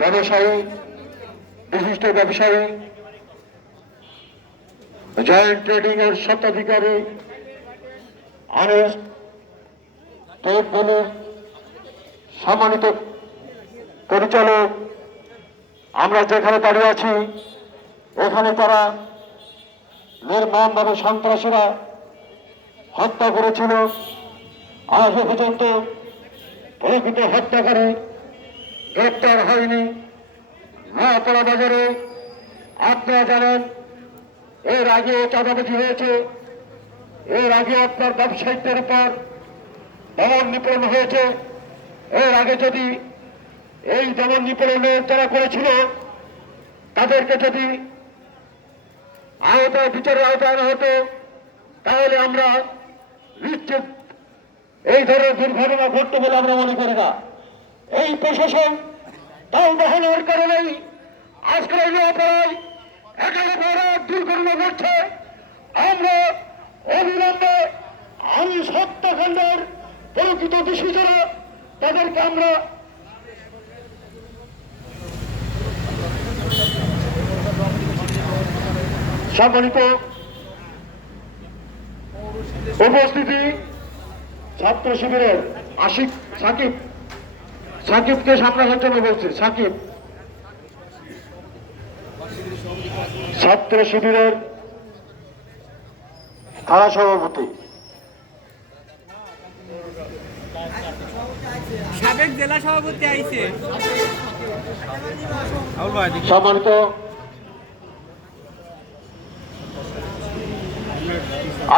ব্যবসায়ী, বিশিষ্ট ব্যবসায়ী, জয়েন্ট ট্রেডিং এর স্বত্বাধিকারী, আনেস ট্রেড মিলের সম্মানিত পরিচালক, আমরা যেখানে দাঁড়িয়ে আছি এখানে তারা নির্মমভাবে সন্ত্রাসীরা হত্যা করেছিল। আজ পর্যন্ত প্রকৃত হত্যাকারী গ্রেপ্তার হয়নি। নোয়াপাড়া বাজারে আপনারা জানেন এর আগে চাঁদাবাজি হয়েছে, এর আগে আপনার ব্যবসায়িকদের উপর দমন নিপীড়ন হয়েছে। এর আগে যদি এই দমন নিপীড়নের যারা করেছিল তাদেরকে যদি আওতায় বিচারের আওতায় আনা হতো তাহলে আমরা নিশ্চিত এই ধরনের দুর্ঘটনা ঘটতে বলে আমরা মনে করি না। এই প্রশাসন দল দহনের কারণেই আজকের এই নোয়াপাড়ায় একের পর এক দুর্ঘটনা ঘটছে। আমরা অবিলম্বে আইন হত্যাকাণ্ডের প্রকৃত দোষী যারা তাদেরকে আমরা সম্মানিত উপস্থিতি ছাত্র শিবিরের আশিক সাকিবকে সামনে আসার জন্য বলছি। সাকিব ছাত্র শিবিরের থানা সভাপতি, সাবেক জেলা সভাপতি আইছে। সম্মানিত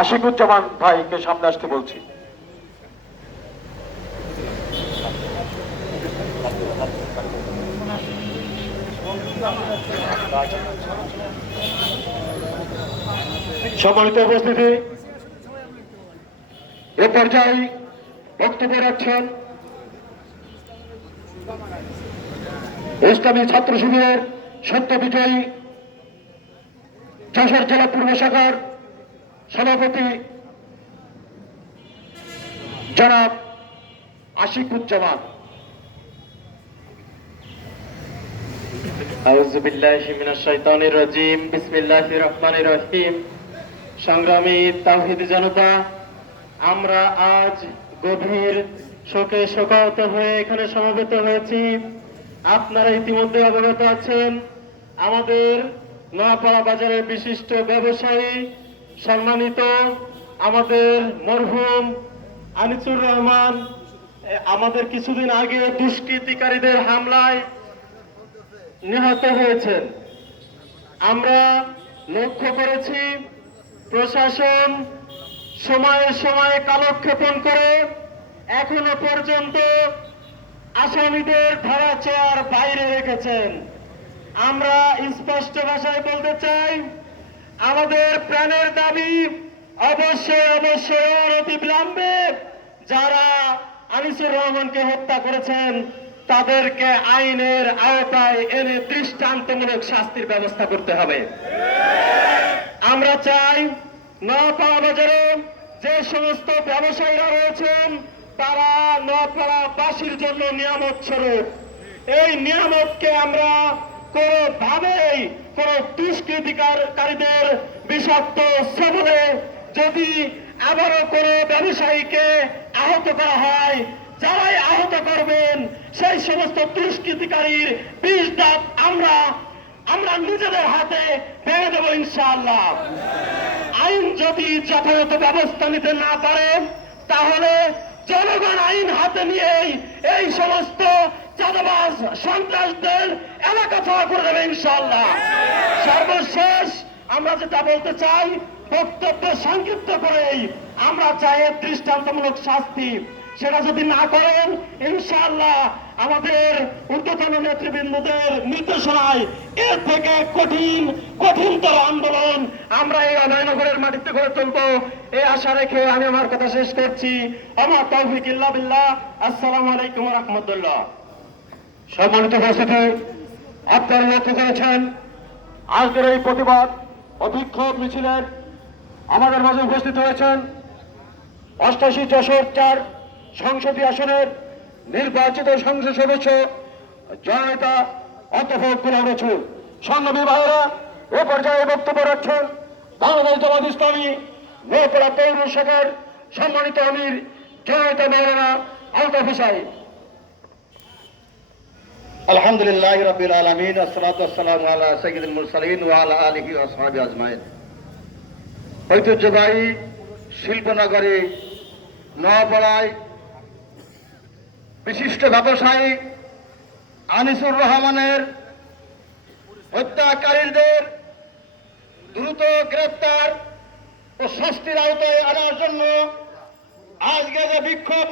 আশিকুজ্জামান ভাইকে সামনে আসতে বলছি। সম্মানিত উপস্থিতি, এ পর্যায়ে বক্তব্য রাখছেন ইসলামী ছাত্র শিবিরের সত্য বিজয়ী যশোর জেলা পূর্ব শাখার সভাপতি জনাব আশিকুজ্জামান। আউযু বিল্লাহি মিনাশ শাইতানির রাজীম, বিসমিল্লাহির রহমানির রহিম। সংগ্রামী তাওহীদি জনতা, আমরা আজ গভীর শোকে শোকাহত হয়ে এখানে সমবেত হয়েছি। আপনারা ইতিমধ্যে অবগত আছেন, আমাদের নোয়াপাড়া বাজারের বিশিষ্ট ব্যবসায়ী সম্মানিত আমাদের মরহুম আনিসুর রহমান আমাদের কিছুদিন আগে দুষ্কৃতিকারীদের হামলায় নিহত হয়েছেন। আমরা লক্ষ্য করেছি প্রশাসন সময়ে সময়ে কালক্ষেপণ করে এখনো পর্যন্ত আসামিদের ধরাছোঁয়ার বাইরে রেখেছেন। আমরা স্পষ্ট ভাষায় বলতে চাই, আমাদের প্রাণের দাবি অবশ্যই অবশ্যই অনতিবিলম্বে যারা আনিসুর রহমানকে হত্যা করেছেন তাদেরকে আইনের আওতায় এনে দৃষ্টান্তমূলক শাস্তির ব্যবস্থা করতে হবে। আমরা চাই নোয়াপাড়া বাজারে যে সমস্ত ব্যবসায়ীরা রয়েছেন তারা নোয়াপাড়াবাসীর জন্য নিয়ামত স্বরূপ। এই নিয়ামতকে আমরা কোনোভাবেই কোন দুষ্কৃতিকারীদের বিষাক্ত সবলে যদি আবারও কোনো ব্যবসায়ীকে আহত করা হয়, যারাই আহত করবেন সেই সমস্ত দুষ্কৃতিকারীর বিষ দাঁত আমরা নিজেদের হাতে ভেঙে দেব ইনশাআল্লাহ। আইন যদি যথাযথ ব্যবস্থা নিতে না পারে তাহলে জনগণ আইন হাতে নিয়েই এই সমস্ত চাঁদাবাজ সন্ত্রাসদের এলাকা ছাড়া করে দেবে ইনশাআল্লাহ। সর্বশেষ আমরা যেটা বলতে চাই, বক্তব্য সংক্ষিপ্ত করেই আমরা চাই দৃষ্টান্তমূলক শাস্তি। সেটা যদি না করেন ইনশাআল্লাহ আমাদের ঊর্ধ্বতন নেতৃবৃন্দদের নির্দেশনায় এর থেকে কঠিনতর আন্দোলন আমরা এই অভয়নগরের মাটিতে গড়ে তুলবো, এই আশা রেখে আমি আমার কথা শেষ করছি। আমা তৌফিক ইল্লা বিল্লাহ। আসসালামু আলাইকুম ওয়া রাহমাতুল্লাহ। সম্মানিত উপস্থিতি, আপনারা লক্ষ্য করেছেন আজকের এই প্রতিবাদ ও বিক্ষোভ মিছিলের আমাদের মাঝে উপস্থিত হয়েছেন 88 যশোর 4 সংসদীয় আসনের নির্বাচিত সংসদ সদস্য জননেতা অধ্যাপক গোলাম রসুল। সংগ্রামী ভাইয়েরা, এ পর্যায়ে বক্তব্য রাখছেন বাংলাদেশ জামাত ইসলামী নৌপাড়া পৌর শাখার সম্মানিত আমির জনায়ত মাওলানা আলতাফ সাহেব। আলহামদুলিল্লাহ রাব্বিল আলামিন, আসসালাতু ওয়াসসালামু আলা সাইয়্যিদিল মুরসালিন ওয়া আলা আলিহি ওয়া আসহাবিহি আজমাইন। ঐতিহ্যবাহী শিল্পনগরী নওপাড়ায় বিশিষ্ট ব্যবসায়ী আনিসুর রহমানের হত্যাকারীদের দ্রুত গ্রেফতার ও শাস্তির আওতায় আনার জন্য আজকে যে বিক্ষোভ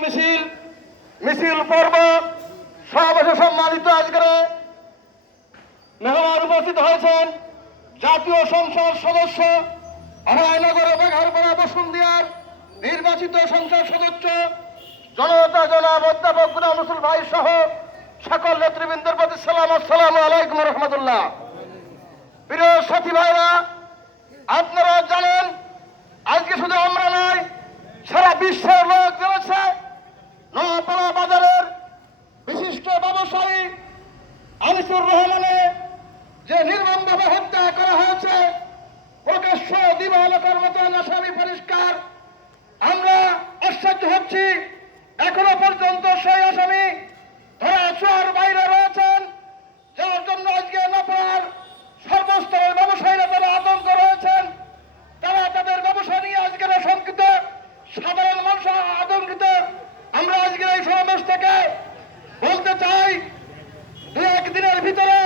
মিছিল পর্ব সমাবেশে সম্মানিত আজকের মেহমান উপস্থিত হয়েছেন জাতীয় সংসদ সদস্য অভয়নগর বাঘারপাড়া বসুন্দিয়ার নির্বাচিত সংসদ সদস্য জনতা জনাব অধ্যাপক গোলাম রসুল ভাই সহ সকল নেতৃবৃন্দের প্রতি সালাম, আসসালামু আলাইকুম রহমতুল্লাহ। প্রিয় সাথী ভাইরা, আপনারা জানেন আজকে শুধু আমরা নয়, সারা বিশ্বের লোক জেনেছে নওপাড়া বাজারের বিশিষ্ট ব্যবসায়ী আনিসুর রহমানের যে নির্মমভাবে হত্যা করা হয়েছে, প্রকাশ্য দিবালোকের মতো আসামি পরিষ্কার। আমরা আশ্চর্য হচ্ছি এখনো পর্যন্ত সেই আসামি ধরা ছোঁয়ার বাইরে রয়েছেন, যার জন্য আজকে নওপাড়ার সর্বস্তরের ব্যবসায়ীরা তারা আতঙ্ক রয়েছেন। তারা তাদের ব্যবসা নিয়ে আজকের শঙ্কিত, সাধারণ মানুষ আতঙ্কিত। আমরা আজকে এই সমাবেশ থেকে বলতে চাই, দু একদিনের ভিতরে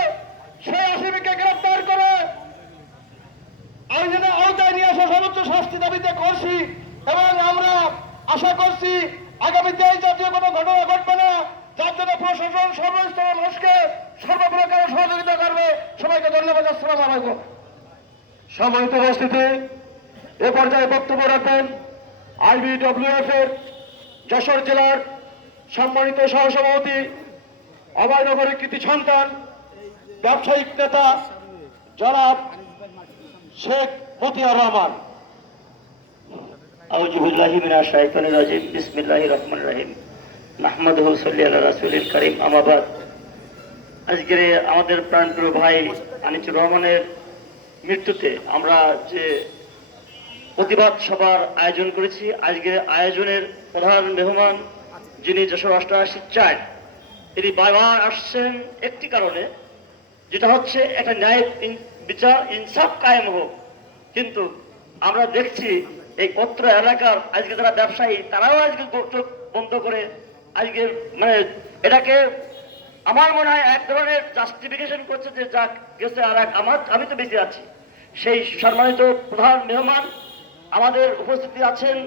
সেই আসামিকে গ্রেফতার করে আইনের আওতায় নিয়ে আসা সর্বোচ্চ শাস্তি দাবিতে করছি এবং আমরা আশা করছি আগামীতে এই জাতীয় কোনো ঘটনা ঘটবে না, যার জন্য প্রশাসন সর্বস্তরের মানুষকে সর্বপ্রকার সহযোগিতা করবে। সবাইকে ধন্যবাদ। আসসালামু আলাইকুম। সম্মানিত উপস্থিতি, এ পর্যায়ে বক্তব্য রাখবেন IBWF এর যশোর জেলার সম্মানিত সহসভাপতি, অভয়নগরের কৃতি সন্তান, ব্যবসায়িক নেতা জনাব শেখ মতিয়ার রহমান। আউযু বিল্লাহি মিনাশ শাইতানির রাজিম, বিসমিল্লাহির রহমানির রহিম, নাহমাদুহু সাল্লি আলা রাসূলিল কারীম, আম্মা বাদ। আজকের আমাদের প্রাণপ্রিয় ভাই আনিসুর রহমানের মৃত্যুতে আমরা যে প্রতিবাদ সভার আয়োজন করেছি, আজকের আয়োজনের প্রধান মেহমান যিনি যশোর 88-4, তিনি বারবার আসছেন একটি কারণে, যেটা হচ্ছে একটা ন্যায় বিচার ইনসাফ কায়েম হোক। কিন্তু আমরা দেখছি এই অত্র এলাকার আজকে যারা ব্যবসায়ী, তারাও আজকে চোখ বন্ধ করে আজকে মানে এটাকে আমার মনে হয় এক ধরনের জাস্টিফিকেশন করছে যে যা গেছে আর এক আমি তো বেঁচে আছি। সেই সম্মানিত প্রধান মেহমান আমাদের উপস্থিতি আছেন,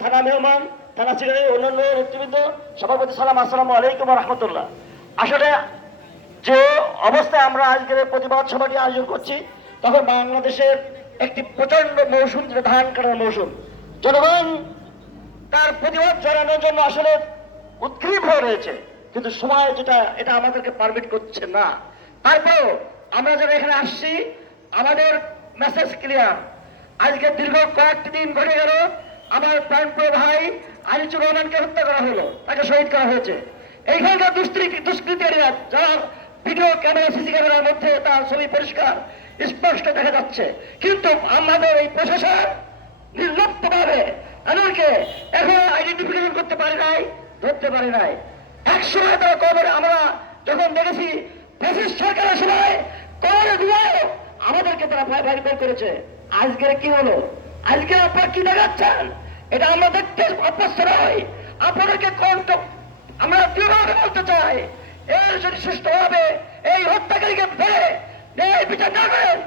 থানা মেহমান, থানা সেক্রেটারি, অন্যান্য নেতৃবৃন্দ, সবার প্রতি সালাম, আসসালামু আলাইকুম রহমতুল্লাহ। আসলে যে অবস্থায় আমরা আজকের প্রতিবাদ সভাটি আয়োজন করছি, তখন বাংলাদেশের একটি প্রচন্ড মৌসুম, যেটা ধান কাটার মৌসুম। জনগণ তার প্রতিবাদ জানানোর জন্য আসলে উদ্গ্রীব হয়ে রয়েছে, কিন্তু সময় যেটা এটা আমাদেরকে পারমিট করছে না। তারপরেও আমরা যারা এখানে আসছি, আমাদের মেসেজ ক্লিয়ার। আজকে দীর্ঘ কয়েকটি দিন ঘটে গেল, আমার প্রাণপ্রিয় ভাই আনিসুর রহমানকে হত্যা করা হলো, তাকে শহীদ করা হয়েছে। এইখানকার দুষ্কৃতিকারীরা যারা ভিডিও ক্যামেরা, সিসি ক্যামেরার মধ্যে তার ছবি পরিষ্কার স্পষ্ট দেখা যাচ্ছে, কিন্তু আমাদের এই প্রশাসন নির্লিপ্তভাবে তাদেরকে এখন আইডেন্টিফিকেশন করতে পারে নাই, ধরতে পারে নাই। একসময় তারা কবরে, আমরা যখন দেখেছি ফ্যাসিস্ট সরকারের সময় কবরে দিয়ে আমাদেরকে তারা বের করেছে। আজকের কি হলো? আজকে আপনারা কি দেখাচ্ছেন? এটা আমরা দেখতে অভ্যস্ত নই। আপনাদেরকে আমরা দৃঢ়ভাবে বলতে চাই, এর যদি সুস্থভাবে এই হত্যাকারীকে ধরে বিচার না করেন,